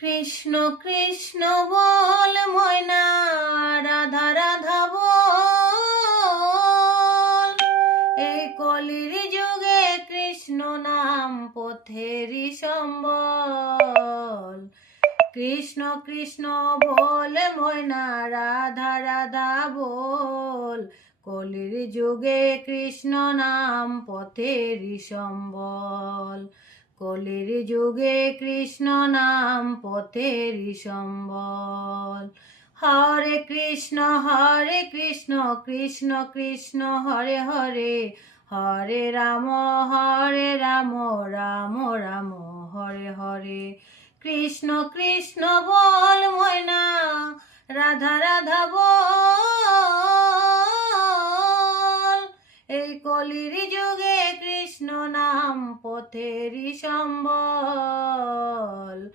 কৃষ্ণ কৃষ্ণ বল ময়না, রাধা রাধা বল। এই কলির যুগে কৃষ্ণ নাম পথেরই সম্বল। কৃষ্ণ কৃষ্ণ বল ময়না, রাধা রাধা বল। কলির যুগে কৃষ্ণ নাম পথেরই সম্বল। কলির যুগে কৃষ্ণ নাম পথেরই সম্বল। হরে কৃষ্ণ কৃষ্ণ কৃষ্ণ হরে হরে। হরে রাম রাম রাম হরে হরে। কৃষ্ণ কৃষ্ণ বল ময়না, রাধা রাধা বল। এই কলির যুগে কৃষ্ণ নাম পথেরই সম্বল।